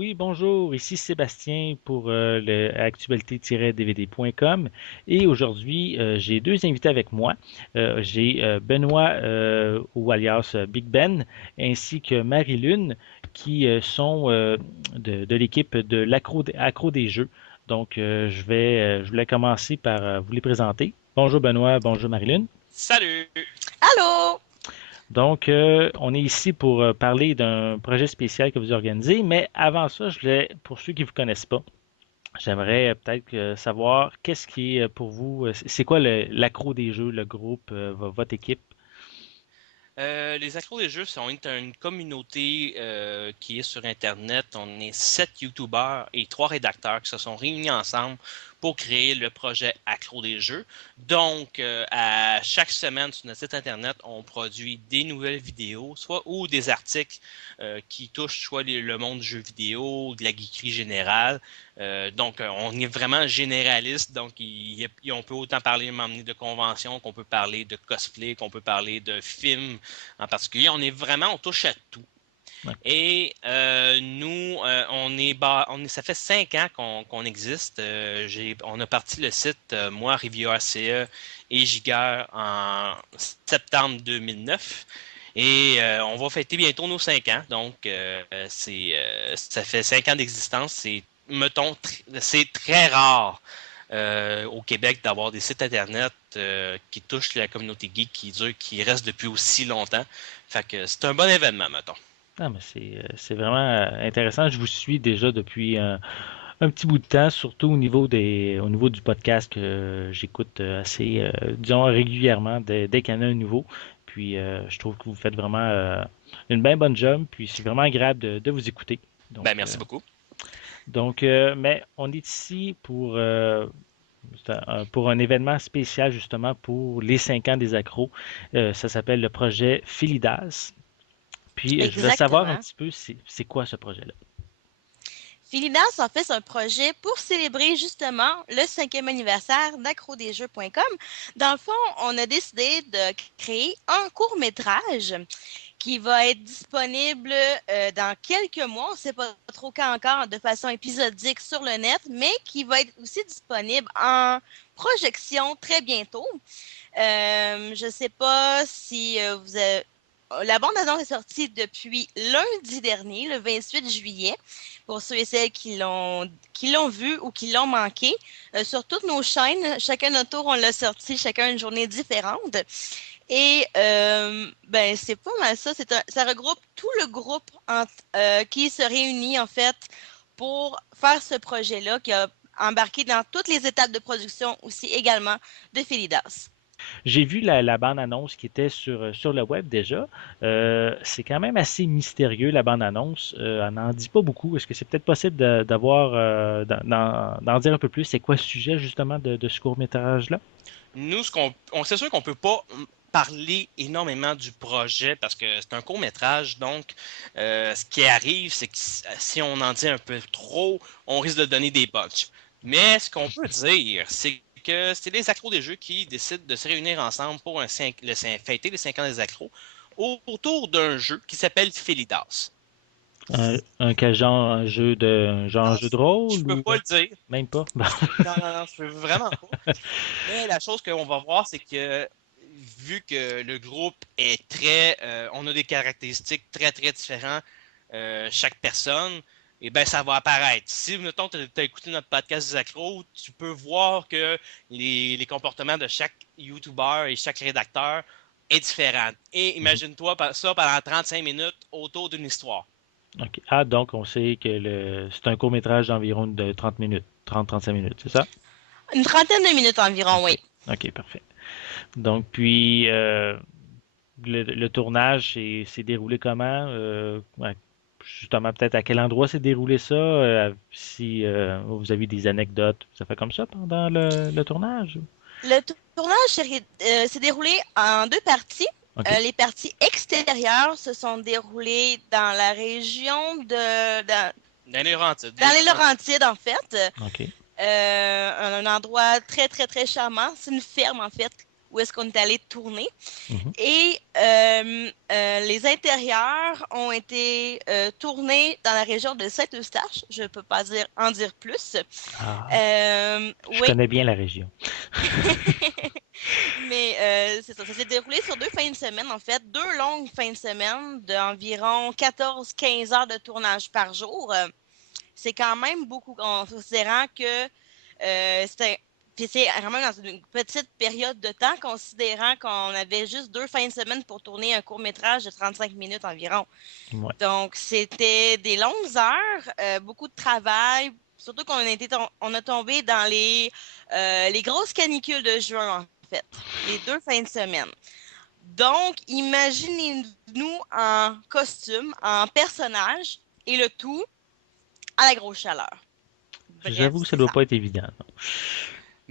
Oui, bonjour, ici Sébastien pour le actualité-dvd.com et aujourd'hui j'ai deux invités avec moi. J'ai Benoît ou alias Big Ben ainsi que Marie-Lune qui sont de l'équipe de l'Accro des Jeux. Donc je voulais commencer par vous les présenter. Bonjour Benoît, bonjour Marie-Lune. Salut! Allô? Donc, on est ici pour parler d'un projet spécial que vous organisez, mais avant ça, je voulais, pour ceux qui ne vous connaissent pas, j'aimerais peut-être savoir qu'est-ce qui est pour vous, c'est quoi l'accro des jeux, le groupe, votre équipe? Les accros des jeux sont une communauté qui est sur Internet. On est 7 YouTubers et 3 rédacteurs qui se sont réunis ensemble pour créer le projet Accro des jeux. Donc, à chaque semaine sur notre site Internet, on produit des nouvelles vidéos, soit ou des articles qui touchent soit le monde du jeu vidéo, de la geekerie générale. Donc, on est vraiment généraliste. Donc, on peut autant parler m'emmener de conventions qu'on peut parler de cosplay, qu'on peut parler de films en particulier. On touche à tout. Ouais. Et nous, ça fait 5 ans qu'on existe. On a parti le site, moi, Rivière CE et Giger en septembre 2009. Et on va fêter bientôt nos 5 ans. Donc, ça fait 5 ans d'existence. C'est très rare au Québec d'avoir des sites Internet qui touchent la communauté geek qui restent depuis aussi longtemps. Fait que c'est un bon événement, mettons. Ah, mais c'est vraiment intéressant. Je vous suis déjà depuis un petit bout de temps, surtout au niveau du podcast que j'écoute assez, disons, régulièrement dès qu'il y en a un nouveau. Puis, je trouve que vous faites vraiment une bien bonne job, puis c'est vraiment agréable de vous écouter. Donc, Ben, merci beaucoup. mais on est ici pour un événement spécial justement pour les 5 ans des accros. Ça s'appelle le projet Philidas. Puis je voulais savoir un Exactement. petit peu c'est quoi ce projet-là. Filidas, en fait, c'est un projet pour célébrer justement le 5e anniversaire d'AccroDesJeux.com. Dans le fond, on a décidé de créer un court-métrage qui va être disponible dans quelques mois, on ne sait pas trop quand encore, de façon épisodique sur le net, mais qui va être aussi disponible en projection très bientôt. Je ne sais pas si vous avez... La bande-annonce est sortie depuis lundi dernier, le 28 juillet, pour ceux et celles qui l'ont vu ou qui l'ont manqué. Sur toutes nos chaînes, chacun notre tour, on l'a sorti, chacun une journée différente. Et ben, c'est pas mal ça. Ça regroupe tout le groupe qui se réunit en fait pour faire ce projet-là, qui a embarqué dans toutes les étapes de production aussi également de Filidas. J'ai vu la bande-annonce qui était sur le web déjà. C'est quand même assez mystérieux la bande-annonce. Elle n'en dit pas beaucoup. Est-ce que c'est peut-être possible d'avoir d'en dire un peu plus? C'est quoi le sujet justement de ce court-métrage-là? Nous, c'est sûr qu'on peut pas parler énormément du projet parce que c'est un court-métrage. Donc, ce qui arrive, c'est que si on en dit un peu trop, on risque de donner des bugs. Mais ce qu'on peut dire, c'est que c'est les accros des jeux qui décident de se réunir ensemble pour fêter les 5 ans des accros autour d'un jeu qui s'appelle Felidas. Quel genre, un jeu de Je rôle peux ou pas le dire. même pas? Bon. Non, non, non, je peux vraiment pas. Mais la chose qu'on va voir, c'est que vu que le groupe est on a des caractéristiques très très différentes, chaque personne, et ben ça va apparaître. Si, mettons, tu as écouté notre podcast des accros, tu peux voir que les comportements de chaque YouTuber et chaque rédacteur est différent. Et Mhm. imagine-toi ça pendant 35 minutes autour d'une histoire. OK. Ah, donc on sait que c'est un court-métrage d'environ de 30 minutes, 30-35 minutes, c'est ça? Une trentaine de minutes environ, OK. oui. OK, parfait. Donc, puis, le tournage s'est déroulé comment? Ouais, justement, peut-être à quel endroit s'est déroulé ça? Si vous avez des anecdotes, ça fait comme ça pendant le tournage? Le tournage s'est déroulé en deux parties. OK. Les parties extérieures se sont déroulées dans la région Dans les Laurentides, dans les les Laurentides. Laurentides, en fait. OK. Un endroit très, très, très charmant. C'est une ferme, en fait, où est-ce qu'on est allé tourner. Mhm. Et les intérieurs ont été tournés dans la région de Saint-Eustache. Je ne peux pas en dire plus. Ah, je Oui, connais bien la région. mais c'est ça. Ça s'est déroulé sur 2 fins de semaine, en fait. 2 longues fins de semaine d'environ 14-15 heures de tournage par jour. C'est quand même beaucoup en considérant que puis c'est vraiment dans une petite période de temps, considérant qu'on avait juste 2 fins de semaine pour tourner un court-métrage de 35 minutes environ. Ouais. Donc, c'était des longues heures, beaucoup de travail, surtout on a tombé dans les grosses canicules de juin, en fait, les 2 fins de semaine. Donc, imaginez-nous en costume, en personnage, et le tout à la grosse chaleur. Bref, J'avoue que ça c'est doit ça. pas être évident, non.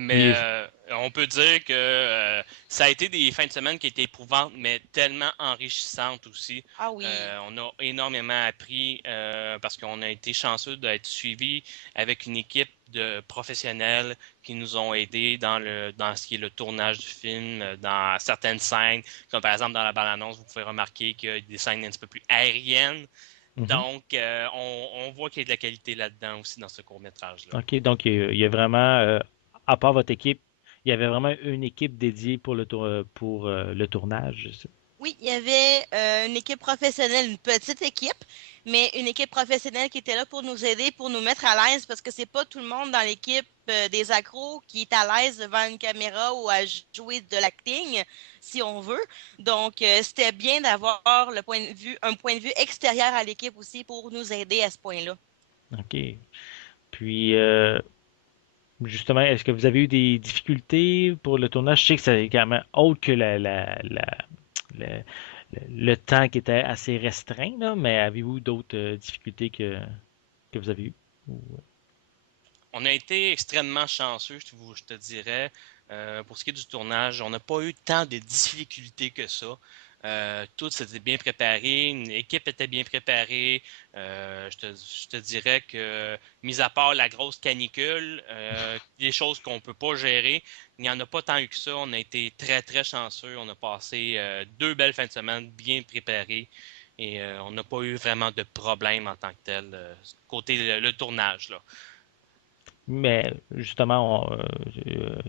Mais Puis, on peut dire que ça a été des fins de semaine qui étaient éprouvantes, mais tellement enrichissantes aussi. Ah oui. On a énormément appris parce qu'on a été chanceux d'être suivis avec une équipe de professionnels qui nous ont aidés dans ce qui est le tournage du film, dans certaines scènes, comme par exemple dans la bande-annonce, vous pouvez remarquer qu'il y a des scènes un petit peu plus aériennes. mhm. Donc, on voit qu'il y a de la qualité là-dedans aussi dans ce court-métrage-là. OK, donc il y a vraiment, à part votre équipe, il y avait vraiment une équipe dédiée pour le tournage, c'est ça? Oui, il y avait une équipe professionnelle, une petite équipe, mais une équipe professionnelle qui était là pour nous aider, pour nous mettre à l'aise, parce que c'est pas tout le monde dans l'équipe des accros qui est à l'aise devant une caméra ou à jouer de l'acting, si on veut. Donc, c'était bien d'avoir un point de vue extérieur à l'équipe aussi pour nous aider à ce point-là. OK. Puis, justement, est-ce que vous avez eu des difficultés pour le tournage? Je sais que c'est quand même autre que le, le temps qui était assez restreint, là, mais avez-vous d'autres difficultés que vous avez eues? On a été extrêmement chanceux, je te dirais, pour ce qui est du tournage. On n'a pas eu tant de difficultés que ça. Tout s'était bien préparé, une équipe était bien préparée. Je te dirais que, mis à part la grosse canicule, des choses qu'on ne peut pas gérer, il n'y en a pas tant eu que ça. On a été très, très chanceux. On a passé 2 belles fins de semaine bien préparées et on n'a pas eu vraiment de problème en tant que tel, côté le tournage, là. Mais justement,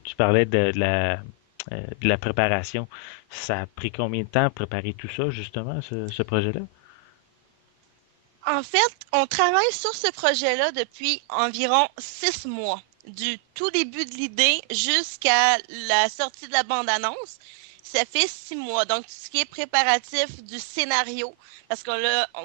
tu parlais de la préparation. Ça a pris combien de temps à préparer tout ça, justement, ce projet-là? En fait, on travaille sur ce projet-là depuis environ 6 mois, du tout début de l'idée jusqu'à la sortie de la bande-annonce. Ça fait 6 mois. Donc, tout ce qui est préparatif du scénario, parce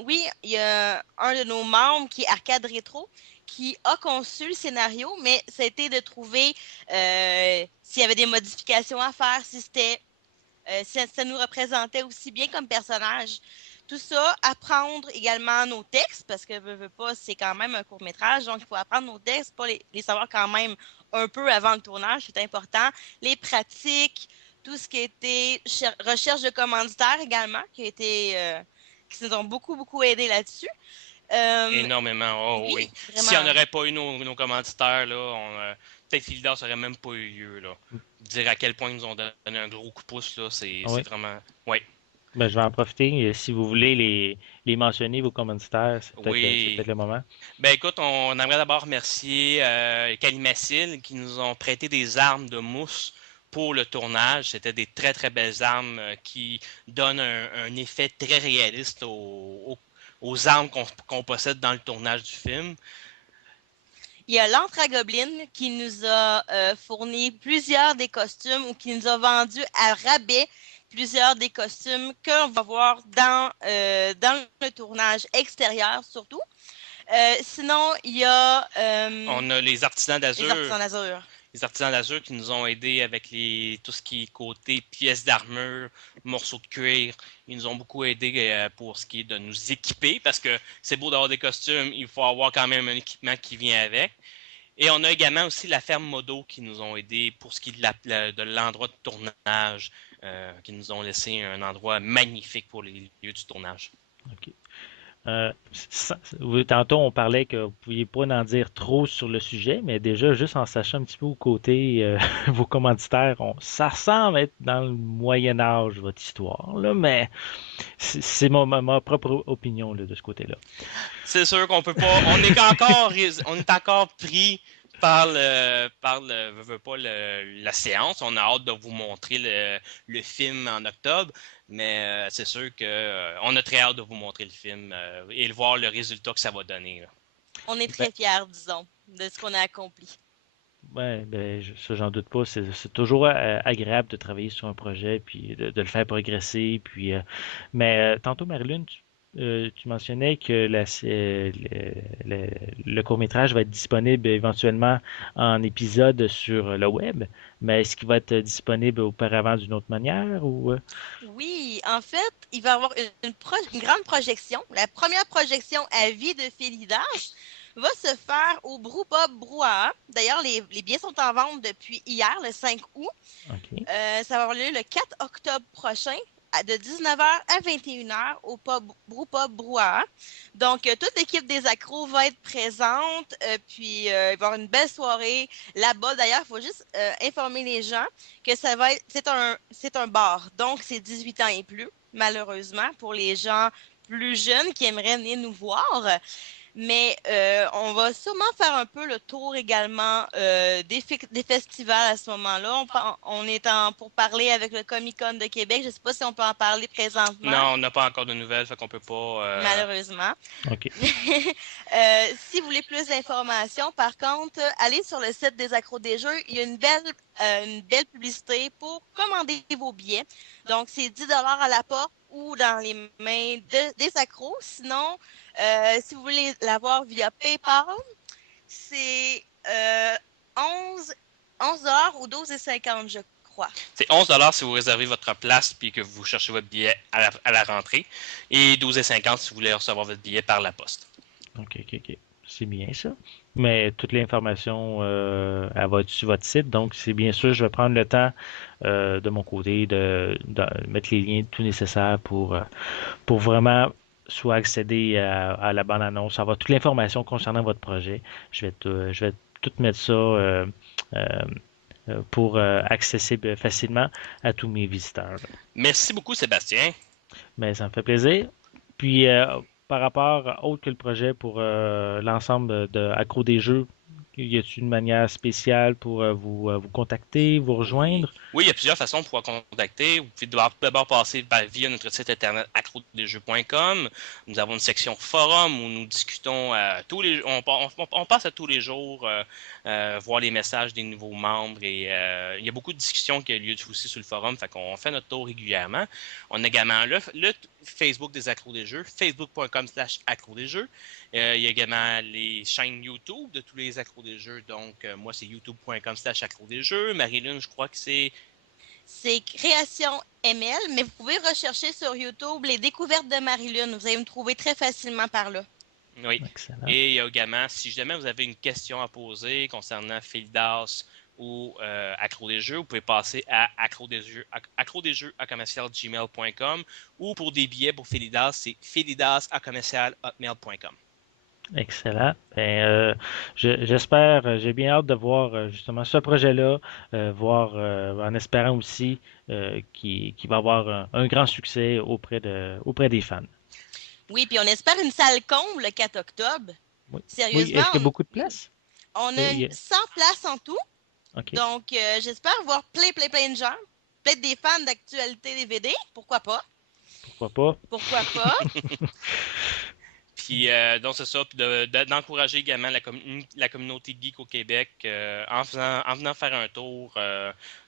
oui, il y a un de nos membres qui est Arcade Rétro qui a conçu le scénario, mais ça a été de trouver s'il y avait des modifications à faire, si ça nous représentait aussi bien comme personnage. Tout ça, apprendre également nos textes, parce que veux pas, c'est quand même un court-métrage, donc il faut apprendre nos textes, pas les savoir quand même un peu avant le tournage, c'est important. Les pratiques, tout ce qui a été recherche de commanditaires également, qui nous ont beaucoup, beaucoup aidé là-dessus. Euh, Énormément. Oh oui, oui. Si on vraiment. n'aurait pas eu nos commanditaires, là, peut-être que Leaders n'aurait même pas eu lieu. Là. Dire à quel point ils nous ont donné un gros coup de pouce, là, Ah c'est oui. vraiment. Oui. Ben, je vais en profiter. Si vous voulez les mentionner, vos commanditaires, c'est Oui. peut-être le moment. Ben écoute, on aimerait d'abord remercier Calimacil qui nous ont prêté des armes de mousse pour le tournage. C'était des très très belles armes qui donnent un effet très réaliste aux armes qu'on possède dans le tournage du film. Il y a l'Anthragoblin qui nous a fourni plusieurs des costumes ou qui nous a vendu à rabais plusieurs des costumes que l'on va voir dans le tournage extérieur surtout. Sinon, il y a On a les artisans d'Azur. les artisans d'Azur qui nous ont aidés avec tout ce qui est côté pièces d'armure, morceaux de cuir. Ils nous ont beaucoup aidés pour ce qui est de nous équiper parce que c'est beau d'avoir des costumes, il faut avoir quand même un équipement qui vient avec. Et on a également aussi la ferme Modo qui nous ont aidés pour ce qui est de l'endroit de tournage, qui nous ont laissé un endroit magnifique pour les lieux du tournage. OK. Tantôt, on parlait que vous ne pouviez pas en dire trop sur le sujet, mais déjà, juste en sachant un petit peu au côté vos commanditaires, ça semble être dans le Moyen Âge, votre histoire, là, mais c'est ma propre opinion là, de ce côté-là. C'est sûr qu'on peut pas. On est encore pris veux pas la séance. On a hâte de vous montrer le film en octobre, mais c'est sûr que on a très hâte de vous montrer le film et de voir le résultat que ça va donner, là. On est Ben, très fiers, disons, de ce qu'on a accompli. ouais, ben, ça, j'en doute pas. C'est toujours agréable de travailler sur un projet, puis de le faire progresser. Puis, mais tantôt, Marilyn, tu mentionnais que le court-métrage va être disponible éventuellement en épisode sur le web, mais est-ce qu'il va être disponible auparavant d'une autre manière ou Oui, en fait, il va y avoir une grande projection. La première projection à vie de Félidas va se faire au Brewpub Brouhaha. D'ailleurs, les billets sont en vente depuis hier, le 5 août. OK. Ça va avoir lieu le 4 octobre prochain de 19h à 21h au Brewpub Brouhaha. Donc, toute l'équipe des accros va être présente. Puis, il va y avoir une belle soirée là-bas. D'ailleurs, il faut juste informer les gens que c'est un bar. Donc, c'est 18 ans et plus, malheureusement, pour les gens plus jeunes qui aimeraient venir nous voir. Mais on va sûrement faire un peu le tour également des festivals à ce moment-là. On est pour parler avec le Comic-Con de Québec. Je ne sais pas si on peut en parler présentement, Non, on n'a pas encore de nouvelles, fait qu'on peut pas. malheureusement. OK. Si vous voulez plus d'informations, par contre, allez sur le site des Accros des Jeux. Il y a une belle publicité pour commander vos billets. Donc, c'est 10 à la porte ou dans les mains des accros. Sinon, si vous voulez l'avoir via PayPal, c'est 11, 11 ou 12,50 je crois. C'est 11$ si vous réservez votre place puis que vous cherchez votre billet à la rentrée. Et 12,50$ si vous voulez recevoir votre billet par la poste. OK, OK, OK. C'est bien ça. Mais toute l'information, elle va être sur votre site. Donc, c'est bien sûr, je vais prendre le temps de mon côté de mettre les liens tout nécessaires pour vraiment soit accéder à la bande-annonce, avoir toute l'information concernant votre projet. Je vais tout mettre ça euh, pour accessible facilement à tous mes visiteurs. Merci beaucoup, Sébastien. Mais ça me fait plaisir. Puis, par rapport, autre que le projet pour l'ensemble de Accro des Jeux, y a-t-il une manière spéciale pour vous contacter, vous Oui. rejoindre? Oui, il y a plusieurs façons de pouvoir contacter. Vous pouvez d'abord passer via notre site internet accrodesjeux.com. Nous avons une section forum où nous discutons on passe à tous les jours voir les messages des nouveaux membres et il y a beaucoup de discussions qui ont lieu aussi sur le forum, fait qu'on fait notre tour régulièrement. On a également le Facebook des accros des jeux, facebook.com/accros des jeux. Il y a également les chaînes YouTube de tous les accros des jeux. Donc, moi, c'est youtube.com/accros des jeux. Marilyn, je crois que c'est Création ML, mais vous pouvez rechercher sur YouTube les découvertes de Marie-Lune. Vous allez me trouver très facilement par là. Oui. Excellent. Et il y a également, si jamais vous avez une question à poser concernant Félidas ou Accro des Jeux, vous pouvez passer à accrodesjeux@gmail.com ou pour des billets pour Félidas, c'est félidas@hotmail.com. Excellent. Ben, j'espère, j'ai bien hâte de voir justement ce projet-là, voir en espérant aussi qu'il va avoir un grand succès auprès des fans. Oui, puis on espère une salle comble le 4 octobre. Oui. Oui, Sérieusement, est-ce qu'il y a beaucoup de place? on Euh, a il y a- 100 places en tout. OK. Donc, j'espère voir plein de gens. Peut-être des fans d'actualité DVD. Pourquoi pas? Pourquoi pas? Pourquoi pas? Puis, donc, c'est ça. Puis d'encourager également la communauté geek au Québec en venant faire un tour.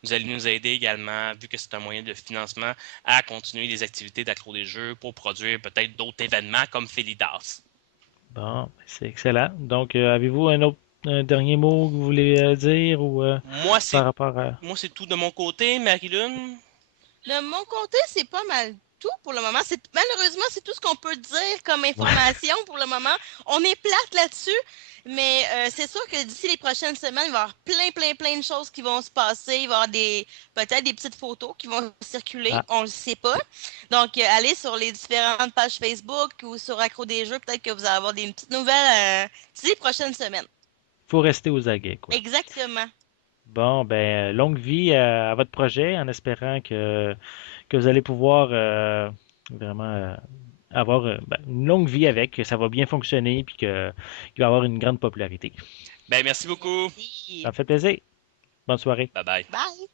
Vous allez nous aider également, vu que c'est un moyen de financement, à continuer les activités d'accro des jeux pour produire peut-être d'autres événements comme Félidas. Bon, c'est excellent. Donc, avez-vous un dernier mot que vous voulez dire ou Moi, c'est par rapport à... moi, c'est tout de mon côté, Marilyn. De mon côté, c'est pas mal tout pour le moment. Malheureusement, c'est tout ce qu'on peut dire comme information pour le moment. On est plate là-dessus, mais c'est sûr que d'ici les prochaines semaines, il va y avoir plein de choses qui vont se passer. Il va y avoir peut-être des petites photos qui vont circuler. Ah, On ne le sait pas. Donc, allez sur les différentes pages Facebook ou sur Accro des Jeux. Peut-être que vous allez avoir des petites nouvelles d'ici les prochaines semaines. faut rester aux aguets, quoi. Exactement. Bon, ben, longue vie à votre projet, en espérant que vous allez pouvoir vraiment avoir ben, une longue vie avec, que ça va bien fonctionner, puis qu'il va avoir une grande popularité. Ben, merci beaucoup. Merci. Ça me fait plaisir. Bonne soirée. Bye bye. Bye.